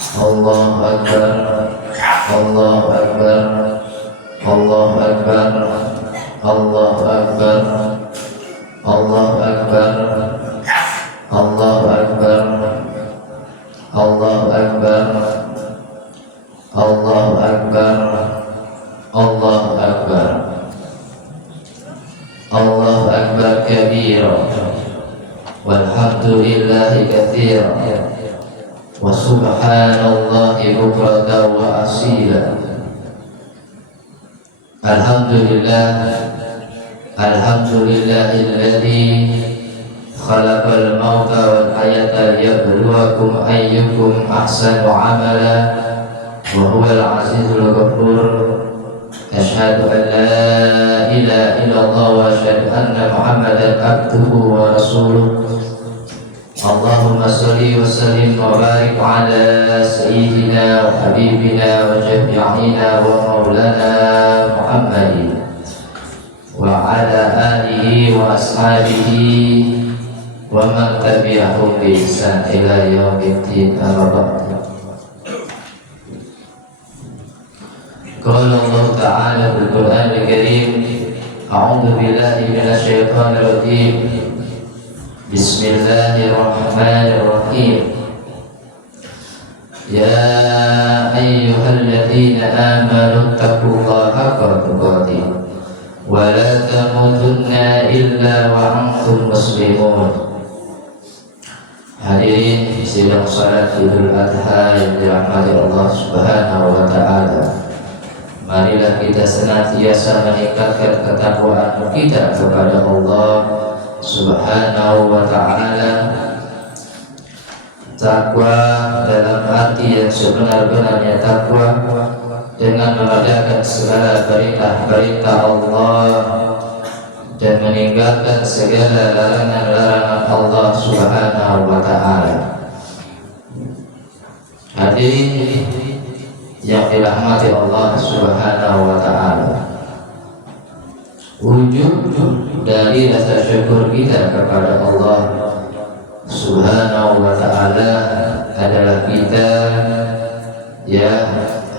Allahu Akbar, Allahu Akbar, Allahu Akbar, Allahu Akbar, Allahu Akbar, Allahu Akbar, Allahu Akbar, Allahu Akbar, Allahu Akbar, Allahu Akbar kabira, walhamdulillahi katsira, wa subhanallahi bukratan wa asila. Alhamdulillahilladzi khalaqal mauta wal hayata liyabluwakum ayyukum ahsanu amala wa huwal azizul ghafur. Asyhadu an la ilaha illallah wa asyhadu anna Muhammadan abduhu wa rasuluh. Allahumma salli wa sallim wa barik ala sayyidina wa habibina wa syafi'ina wa maulana Muhammadin wa ala alihi wa ashabihi wa man tabi'ahum bi ihsan ila yaumiddin. Amma ba'd. Qala Allah Ta'ala fil Qur'anil Karim, a'udzu billahi minasy syaithanir rajim. Bismillahirrahmanirrahim. Ya ayyuhalladzina amanu taqullaha haqqa tuqatih wa la tamutunna illa wa antum muslimun. Hadirin sidang salat Idul Adha yang dirahmati Allah Subhanahu wa taala. Marilah kita senantiasa meningkatkan ketakwaan kita kepada Allah Subhanahu wa ta'ala. Takwa dalam arti yang sebenar-benarnya takwa, dengan mengerjakan segala perintah-perintah Allah dan meninggalkan segala larangan-larangan Allah Subhanahu wa ta'ala. Hadirin yang dirahmati Allah Subhanahu wa ta'ala, wujud dari rasa syukur kita kepada Allah Subhanahu wa ta'ala adalah kita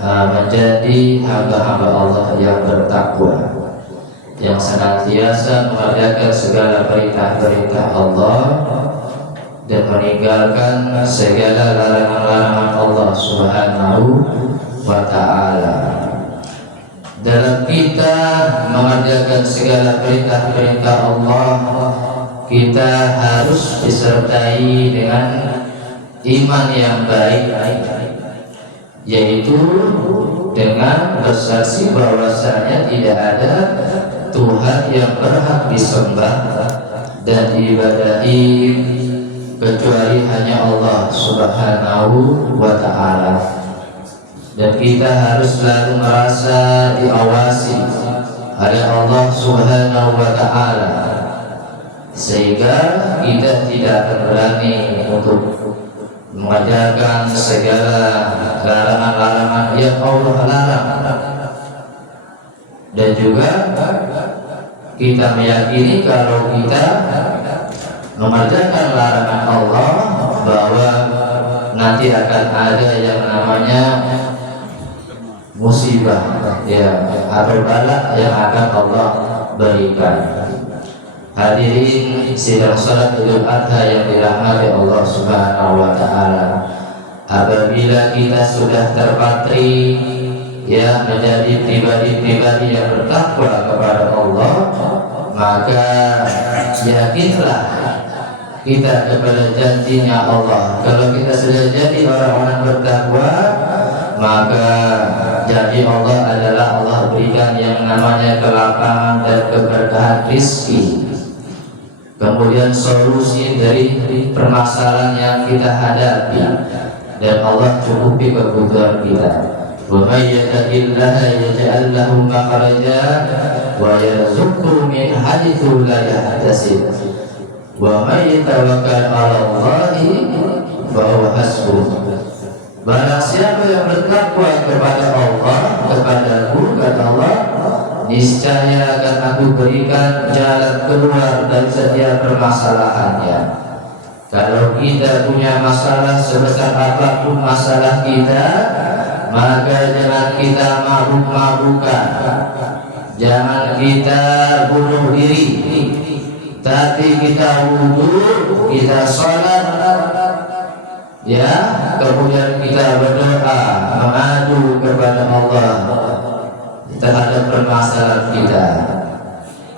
menjadi hamba-hamba Allah yang bertakwa, yang senantiasa mengerjakan segala perintah-perintah Allah dan meninggalkan segala larangan-larangan Allah Subhanahu wa ta'ala. Dalam kita mengerjakan segala perintah-perintah Allah, kita harus disertai dengan iman yang baik, yaitu dengan bersaksi bahwasanya tidak ada Tuhan yang berhak disembah dan diibadahi kecuali hanya Allah Subhanahu wa ta'ala. Dan kita harus selalu merasa diawasi oleh Allah Subhanahu wa ta'ala, sehingga kita tidak akan berani untuk mengerjakan segala larangan-larangan yang Allah larang. Dan juga kita meyakini kalau kita mengerjakan larangan Allah, bahwa nanti akan ada yang namanya musibah atau bala yang akan Allah berikan. Hadirin sidang salat Idul Adha yang dirahmati Allah Subhanahu wa ta'ala, apabila kita sudah terpatri menjadi pribadi-pribadi yang bertakwa kepada Allah, maka yakinlah kita kepada janjinya Allah. Kalau kita sudah jadi orang-orang bertakwa, maka janji Allah adalah Allah berikan yang namanya kelapangan dan keberkahan rizki, kemudian solusi dari permasalahan yang kita hadapi, dan Allah cukupi kebutuhan kita. Wa may yattaqillaha yaj'al lahu makhraja wa yarzuqhu min haitsu la yahtasib wa may yatawakkal 'ala Allahi fa huwa hasbuh. Barang siapa yang bertakwa kepada Allah, kepadaku, kata Allah, niscaya akan aku berikan jalan keluar dari setiap permasalahannya. Kalau kita punya masalah sebesar apapun masalah kita, maka jangan kita mabuk-mabukan, jangan kita bunuh diri, tapi kita wudhu, kita sholat, ya, kemudian kita berdoa, mengadu kepada Allah terhadap permasalahan kita.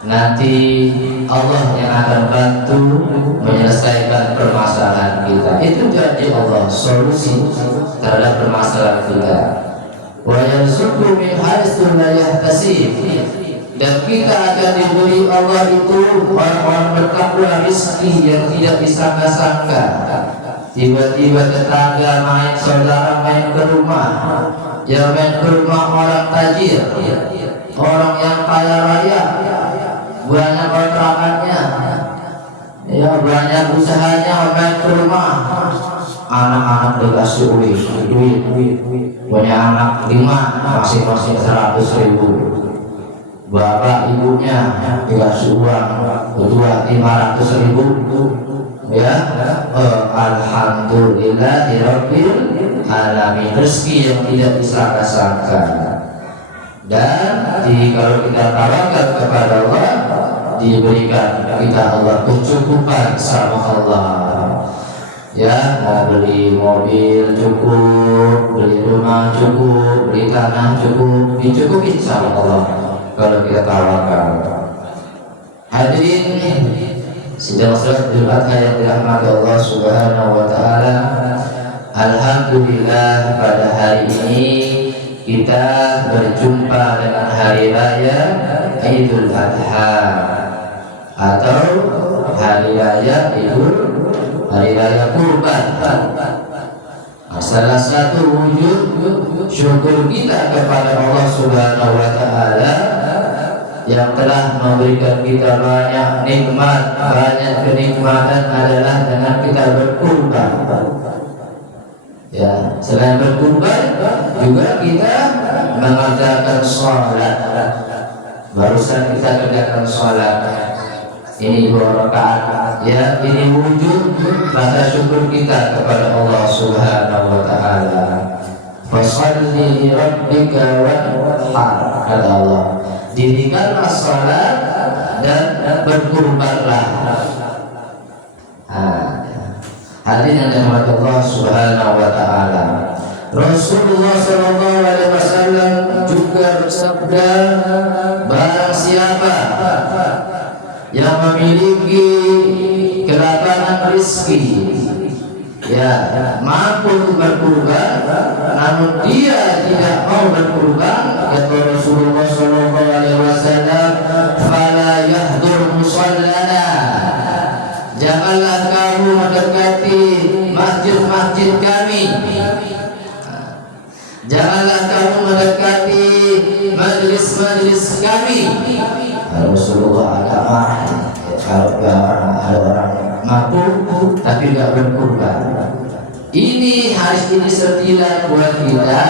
Nanti Allah yang akan bantu menyelesaikan permasalahan kita. Itu janji Allah, solusi terhadap permasalahan kita. Wa yarzuqhu min haitsu la yahtasib. Dan kita akan diberi Allah itu orang-orang bertakwa rezeki yang tidak disangka-sangka. Tiba-tiba tetangga main, saudara main ke rumah, yang main ke rumah orang tajir, orang yang kaya raya, banyak kontrakannya, ya banyak usahanya, main ke rumah, anak-anak dikasih duit, punya anak 5 masing-masing 100.000, bapak ibunya dikasih uang kedua 500.000, ya, alhamdulillahirabbil alamin, rezeki yang tidak disangka-sangka. Dan kalau kita tawakal kepada Allah, diberikan kita Allah kecukupan sama Allah, ya, mau beli mobil cukup, beli rumah cukup, beli tanah cukup, dicukupin sama Allah kalau kita tawakal. Hadirin sidang salat Idul Adha yang dirahmati Allah Subhanahu wa taala, alhamdulillah pada hari ini kita berjumpa dengan hari raya Idul Adha atau hari raya kurban. Salah satu wujud syukur kita kepada Allah Subhanahu wa taala yang telah memberikan kita banyak nikmat, banyak kenikmatan adalah dengan kita berkurban. Ya, selain berkurban juga kita mengerjakan sholat. Barusan kita kerjakan sholat, ini 2 rakaat, ya, ini wujud rasa syukur kita kepada Allah Subhanahu wa taala. Fasholli li rabbika wanhar, kata Allah, dirikanlah sholat dan berkurbanlah. Hadirin yang dirahmati Allah Subhanahu wa taala, Rasulullah sallallahu alaihi wasallam juga bersabda, barang siapa yang memiliki kelapangan rezeki, ya, mampu berkurban, namun dia tidak mau berkurban, kata Rasulullah sallallahu alaihi wasallam, fala yahdur musallana, janganlah kamu mendekati masjid-masjid kami, janganlah kamu mendekati majlis-majlis kami. Rasulullah agak marah kalau ada orang mampu tapi tidak berkurban. Ini hadis ini setidak buat kita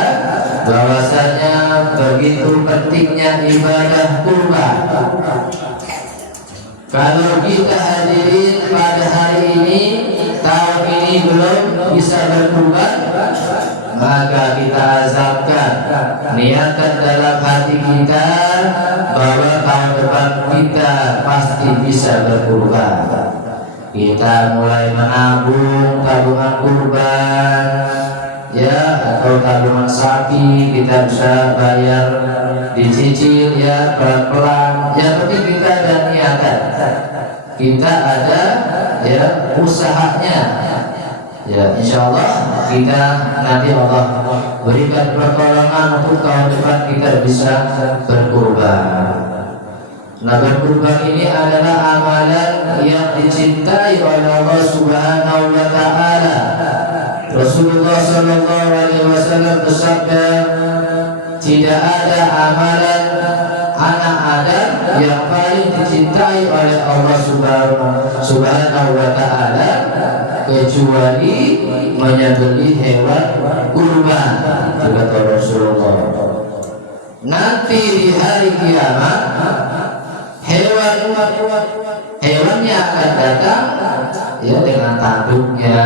bahwasanya begitu pentingnya ibadah kurban. Kalau kita hadirin pada hari ini, tahun ini belum bisa berkurban, maka kita azamkan, niatkan dalam hati kita bahwa tahun depan kita pasti bisa berkurban. Kita mulai menabung tabungan kurban, ya, atau tabungan sapi, kita bisa bayar dicicil, ya, pelan-pelan. Yang penting kita ada niatan, kita ada, ya, usahanya. Ya, insya Allah kita nanti Allah berikan pertolongan untuk tahun depan kita bisa berkurban. Nah, berkurban ini adalah amalan yang dicintai oleh Allah Subhanahu wa taala. Rasulullah sallallahu alaihi wasallam bersabda, tidak ada amalan anak Adam yang paling dicintai oleh Allah Subhanahu wa taala kecuali menyembelih hewan kurban, kata Rasulullah. Nanti di hari kiamat Hewannya akan datang ya dengan tanduknya,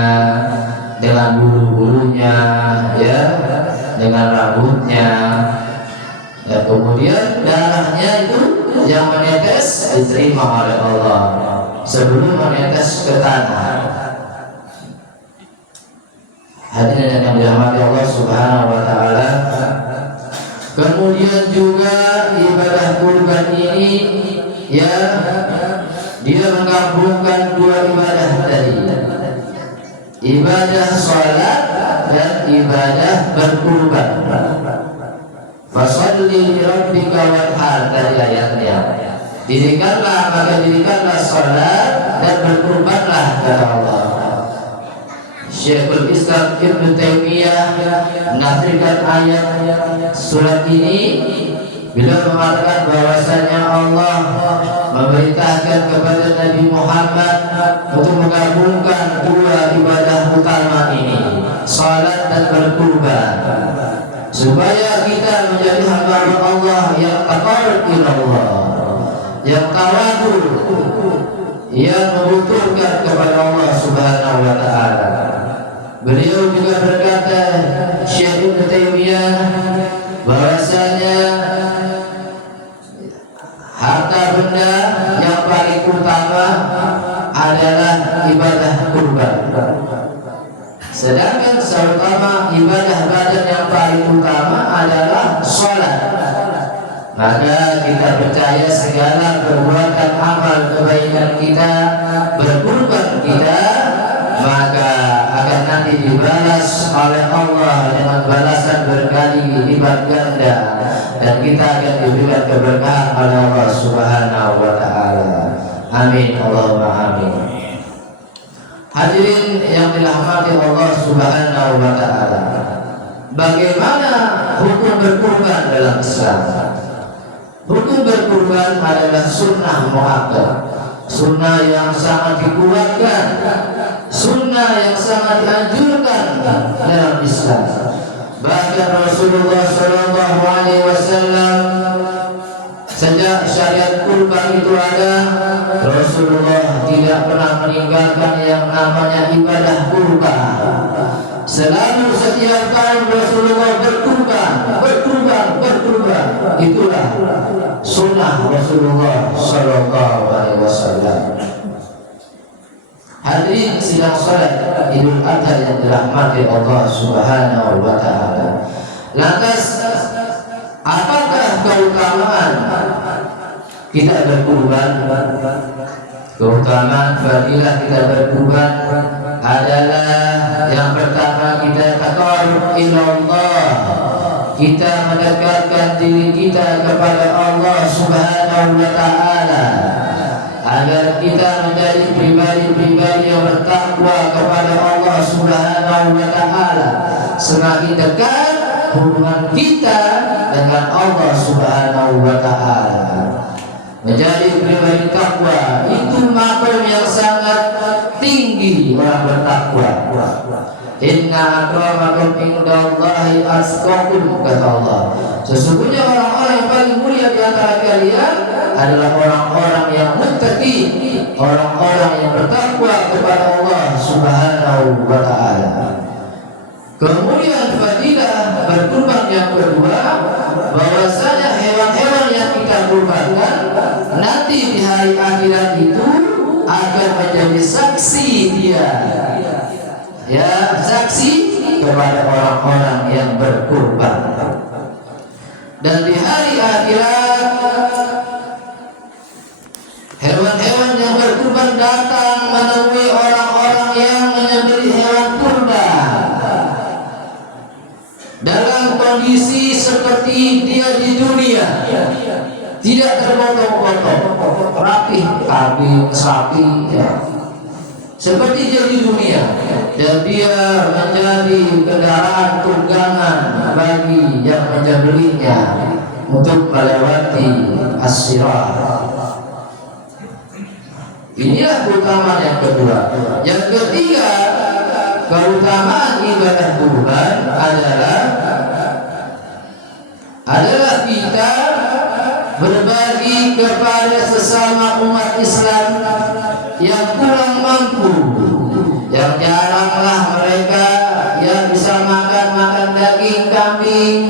dengan bulu-bulunya, ya, dengan rambutnya. Ya, kemudian darahnya itu yang menetes diterima oleh Allah sebelum menetes ke tanah. Hadirin yang dirahmati Allah Subhanahu wa taala. Kemudian juga ibadah kurban ini ya dia menggabungkan dua ibadah tadi. Ibadah salat dan ibadah berkurban. Fasholli li rabbika wanhar tadi ayatnya. Dirikanlah salat dan berkurbanlah kata Allah. Syekhul Islam Ibnu Taimiyah menafsirkan ayat surat ini bila mengatakan bahwasanya Allah memerintahkan kepada Nabi Muhammad untuk menggabungkan dua ibadah utama ini, salat dan berkurban, supaya kita menjadi hamba Allah yang taqarrub ila Allah, yang tawadhu, yang membutuhkan kepada Allah Subhanahu wa taala. Beliau juga berkata, Syekh Ibnu Taimiyah, bahwasanya harta benda yang paling utama adalah ibadah kurban. Sedangkan seutama ibadah badan yang paling utama adalah sholat. Maka kita percaya segala perbuatan amal kebaikan kita, berkurban kita, maka akan nanti dibalas oleh Allah dengan balasan berkali lipat ganda, dan kita akan diberikan keberkahan oleh Allah Subhanahu wa taala. Amin Allahumma amin. Hadirin yang dirahmati Allah Subhanahu wa taala. Bagaimana hukum berkurban dalam Islam? Hukum berkurban adalah sunnah muakkad, sunnah yang sangat dikuatkan, sunnah yang sangat dianjurkan dalam Islam. Bahkan Rasulullah Shallallahu Alaihi Wasallam sejak syariat kurban itu ada, Rasulullah tidak pernah meninggalkan yang namanya ibadah kurban. Selalu setiap tahun Rasulullah berkurban. Itulah sunnah Rasulullah Shallallahu Alaihi Wasallam. Hadirin sidang salat Idul Adha yang dirahmati Allah Subhanahu wa taala. Lantas apakah keutamaan kita berkurban? Keutamaan fadilah kita berkurban adalah yang pertama, kita taqarrub ila Allah. Kita mendekatkan diri kita kepada Allah Subhanahu wa taala, agar kita menjadi pribadi-pribadi yang bertakwa kepada Allah Subhanahu wa taala. Semakin dekat hubungan kita dengan Allah Subhanahu wa taala, menjadi pribadi takwa, itu maqam yang sangat tinggi orang bertakwa. Inna akramakum indallahi atqakum, kata Allah. Sesungguhnya orang-orang yang paling mulia di antara kalian adalah orang-orang yang muttaqi, orang-orang yang bertakwa kepada Allah Subhanahu wa taala. Kemudian fadilah berkurban yang kedua, bahwasanya hewan-hewan yang kita kurbankan nanti di hari akhirat itu akan menjadi saksi dia, ya, saksi kepada orang-orang yang berkurban. Dan di hari akhirat hewan-hewan yang berkurban datang menemui orang-orang yang menyembelih hewan kurban dalam kondisi seperti dia di dunia, tidak terpotong-potong, rapih, kambing, sapi, ya, seperti dia di dunia, dan dia menjadi kendaraan tunggangan bagi yang menyembelihnya untuk melewati as-sirat. Inilah keutamaan yang kedua. Yang ketiga, keutamaan ibadah kurban adalah kita berbagi kepada sesama umat Islam yang kurang mampu, yang jaranglah mereka yang bisa makan daging kambing,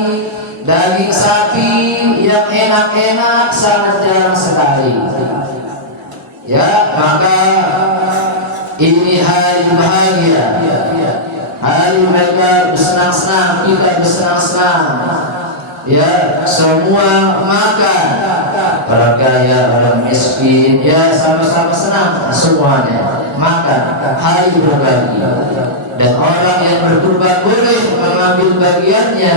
daging sapi yang enak-enak, sangat jarang sekali. Ya, maka ini hari bahagia, hari mereka bersenang-senang, kita bersenang-senang. Ya, semua makan, orang kaya, orang miskin, ya sama-sama senang, semuanya makan, hari berbagi. Dan orang yang berkurban boleh mengambil bagiannya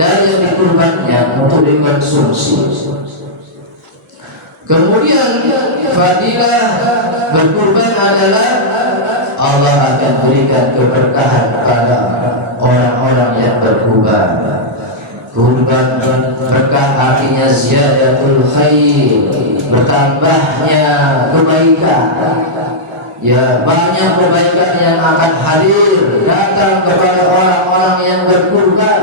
dari yang dikurbannya untuk dikonsumsi. Kemudian fadilah berkurban adalah Allah akan berikan keberkahan kepada orang-orang yang berkurban. Kurban berkah artinya ziyadatul khair, bertambahnya kebaikan. Ya, banyak kebaikan yang akan hadir datang kepada orang-orang yang berkurban.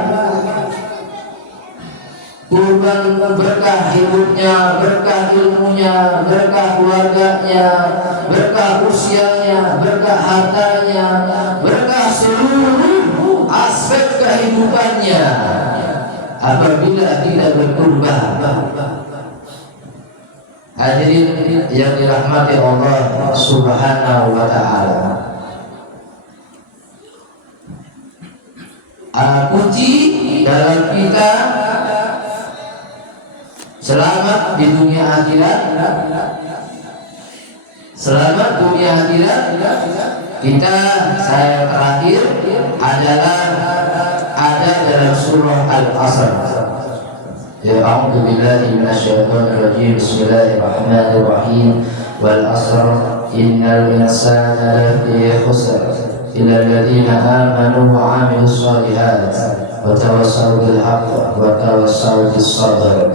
Kurban berkah hidupnya, berkah ilmunya, berkah keluarganya, berkah usianya, berkah hartanya, berkah seluruh aspek kehidupannya apabila tidak berkurban. Hadirin yang dirahmati Allah Subhanahu wa taala. Kunci dalam kita selamat di dunia akhirat, selamat dunia akhirat kita, saya terakhir adalah ada dalam surah Al-Asr. Ya, a'udzu billahi minasyaitonir rajim. Bismillahirrahmanirrahim. Wal 'asr innal insana lafi khusr illa alladziina aamanu wa 'amilus shalihaat wa tawassaw bil haqq wa tawassaw bis sabr.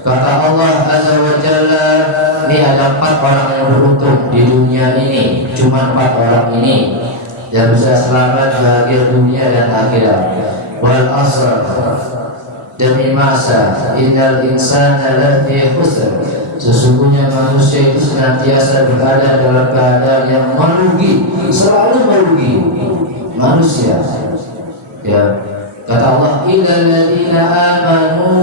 Kata Allah Azza wa Jalla, ini ada 4 orang yang beruntung di dunia ini. Cuma 4 orang ini yang bisa selamat bahagia dunia dan akhirat. Wal 'asr, demi masa, innal insana lafi khusr, sesungguhnya manusia itu senantiasa berada dalam keadaan yang merugi, selalu merugi manusia. Ya, kata Allah, illal ladzina amanu,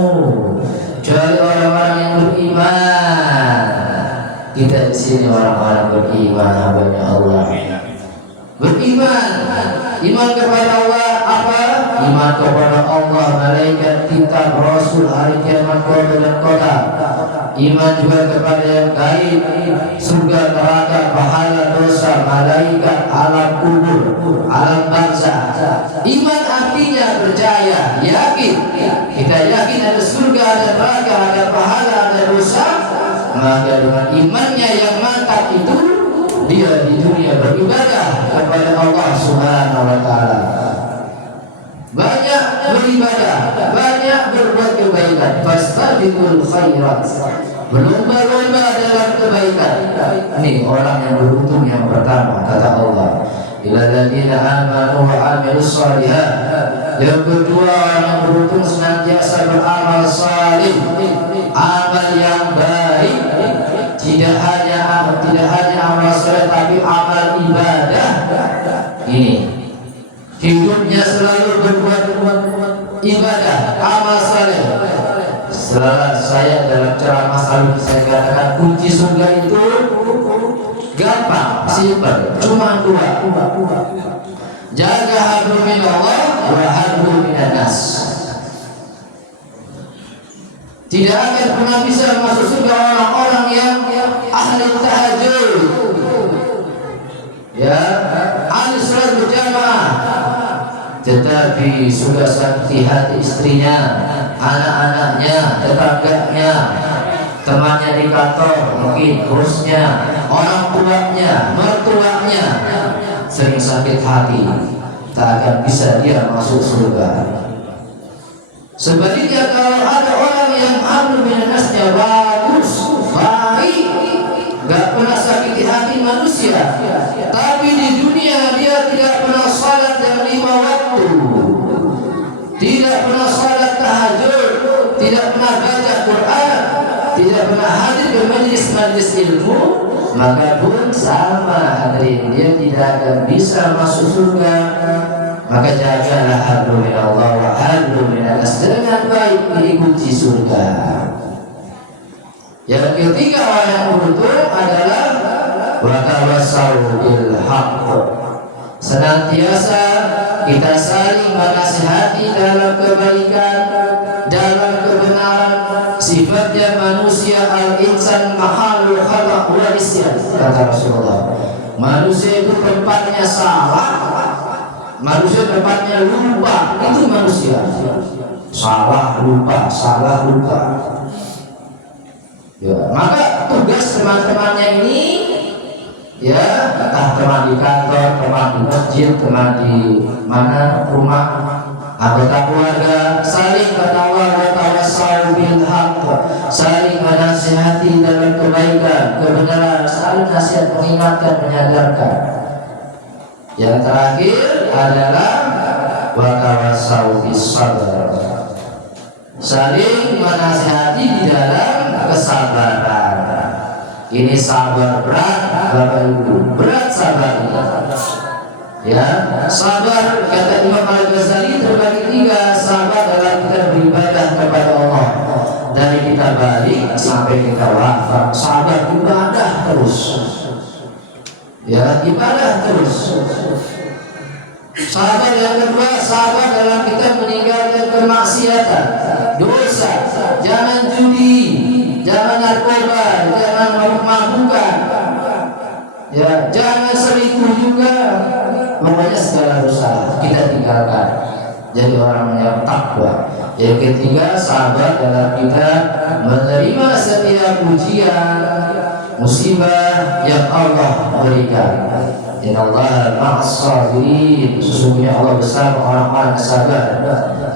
kecuali orang-orang yang beriman. Kita di sini orang-orang beriman, hamba-Nya Allah. Beriman, iman kepada Allah apa? Iman kepada Allah, malaikat, kitab, rasul, hari kiamat, qadar dan qadar. Iman juga kepada yang gaib, surga, neraka, pahala, dosa, malaikat, alam kubur, alam barzah. Iman artinya percaya, yakin. Kita yakin ada surga, ada neraka, ada pahala, ada dosa. Maka dengan imannya yang mantap itu, dia di dunia beribadah kepada Allah Subhanahu wa taala. Banyak beribadah, banyak berbuat kebaikan. Fastabiqul khairat, berlomba-lomba dalam kebaikan. Ini orang yang beruntung yang pertama, kata Allah. Illal ladzina amanu wa 'amilus shalihat. Yang kedua, orang yang beruntung senantiasa beramal salih, amal yang baik. Tidak hanya amal saleh, tapi amal ibadah. Ini hidupnya selalu berbuat ibadah, amal saleh. Setelah saya dalam ceramah selalu saya katakan kunci surga itu gampang, simpel, cuma 2. Jaga hablum minallah wa hablum minan nas. Tidak akan pernah bisa masuk surga orang-orang yang ahli tahajud, ya, ahli salat berjamaah, tetapi sudah sakit hati istrinya, anak-anaknya, tetangganya, temannya di kantor, mungkin bosnya, orang tuanya, mertuanya, sering sakit hati, tak akan bisa dia masuk surga. Sebaliknya, kalau ada orang yang ahli minasnya bagus, baik, gak pernah sakiti hati manusia, tapi di dunia dia tidak pernah salat yang 5 waktu, tidak pernah salat tahajud, tidak pernah baca Quran, tidak pernah hadir ke majelis ilmu, maka pun sama hadirin, dia tidak akan bisa masuk surga. Maka jagalah hablum minallah wa hablum minas dengan baik mengikuti surga. Yang ketiga yang beruntung adalah wa tawassaw bil haqq. Senantiasa kita saling menasihati dalam kebaikan, dalam kebenaran. Sifatnya manusia al-insan mahalul khalaq wa isyan, kata Rasulullah. Manusia itu tempatnya salah, manusia tempatnya lupa. Itu manusia salah lupa, salah lupa. Ya, maka tugas teman-temannya ini, ya, entah teman di kantor, teman di masjid, teman di mana, rumah, anggota keluarga, saling bertawar wa tawassaw bil haqq, saling menasihati dalam kebaikan, kebenaran, saling nasihat, mengingatkan, menyadarkan. Yang terakhir adalah wa tawassaw bis sabr, saling menasihati di dalam kesabaran. Ini sabar berat, Bapak Ibu, berat sabar. Ya, sabar kata Imam Al-Ghazali terbagi tiga. Sabar dalam kita beribadah kepada Allah, dari kita balik sampai kita wafat. Sabar ibadah terus. Ya, ibadah terus. Sabar yang kedua, sabar dalam kita meninggalkan kemaksiatan, dosa. Jangan judi, jangan narkoba, jangan mabuk-mabukan, ya, jangan selingkuh juga. Pokoknya segala dosa kita tinggalkan, jadi orang yang takwa. Yang ketiga, sabar dalam kita menerima setiap ujian, musibah yang Allah berikan. Innallaha ma'as sabirin, sesungguhnya Allah bersama orang-orang yang sabar.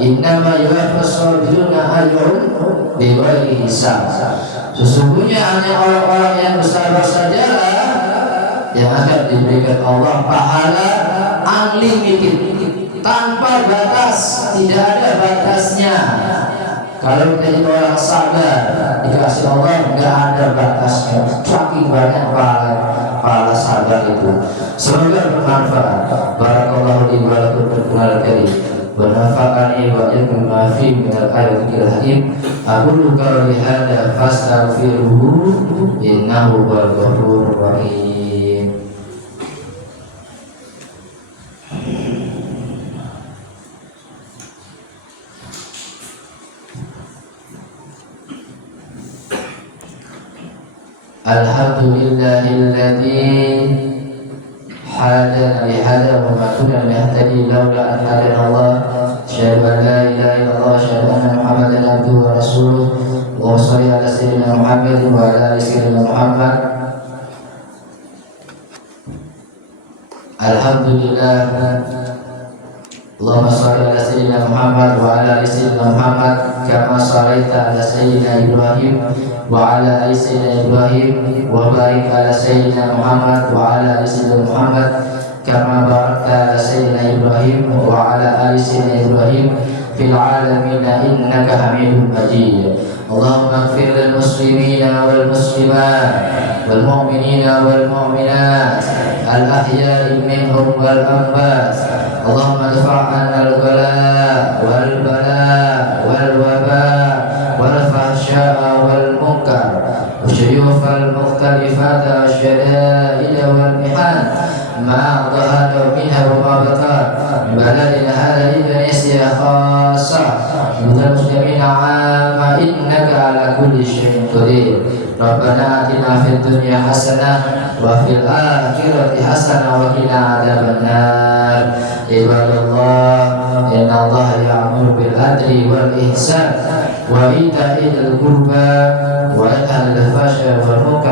Innama yuwaffas sabiruna ajrahum bighairi hisab. Sesungguhnya hanya orang-orang yang bersabar sajalah yang akan diberikan Allah pahala unlimited, tanpa batas, tidak ada batasnya. Kalau kita jadi orang sabar, dikasih Allah nggak ada batasnya. Saking banyak pahala sabar itu. Semoga bermanfaat. Barakallahu li wa lakum fil Qur'anil karim. Wa nafa'ani wa iyyakum bima fihi minal ayatil hakim. Aqulu qawli hadza fastaghfiruhu innahu huwal ghafurur rahim. Alhamdulillahilladzi hadana li hadza wa ma kunna nahtadi laula an hadana Allah. Asyhadu an la ilaha illallah, asyhadu anna Muhammadan abduhu wa rasuluh. Wa shalli ala sayyidina Muhammad wa ala ali sayyidina Muhammad. Alhamdulillah. Allahumma shalli ala sayyidina Muhammad wa ala ali sayyidina Muhammad kama shallaita ala sayyidina Ibrahim wa ala ali sayyidina Ibrahim wa barik ala sayyidina Muhammad wa ala ali sayyidina Muhammad kama barakta ala sayyidina Ibrahim wa ala ali sayyidina Ibrahim fil alamin innaka Hamidum Majid. Allahumma ighfir lil muslimina wal muslimat wal mu'minina wal mu'minat al ahya'i minhum wal amwat. Allahumma dfa' 'anna al bala wal waba wal fahsya'a wal munkar wasyuyuf al mukhtalifat wasyada'id wal mihan ma dhahara minha wa ma batan min baladina hadha Indonesia khassah min muslimina 'amma innaka ala kulli syai'in qadir. Rabbana atina fid dunya hasanah wa fil akhirati hasanah wa qina adzabannar. Ibadallah, innallaha ya'muru bil adli wal ihsan wa ita'i dzil qurba wa yanha 'anil fahsya'i wal munkar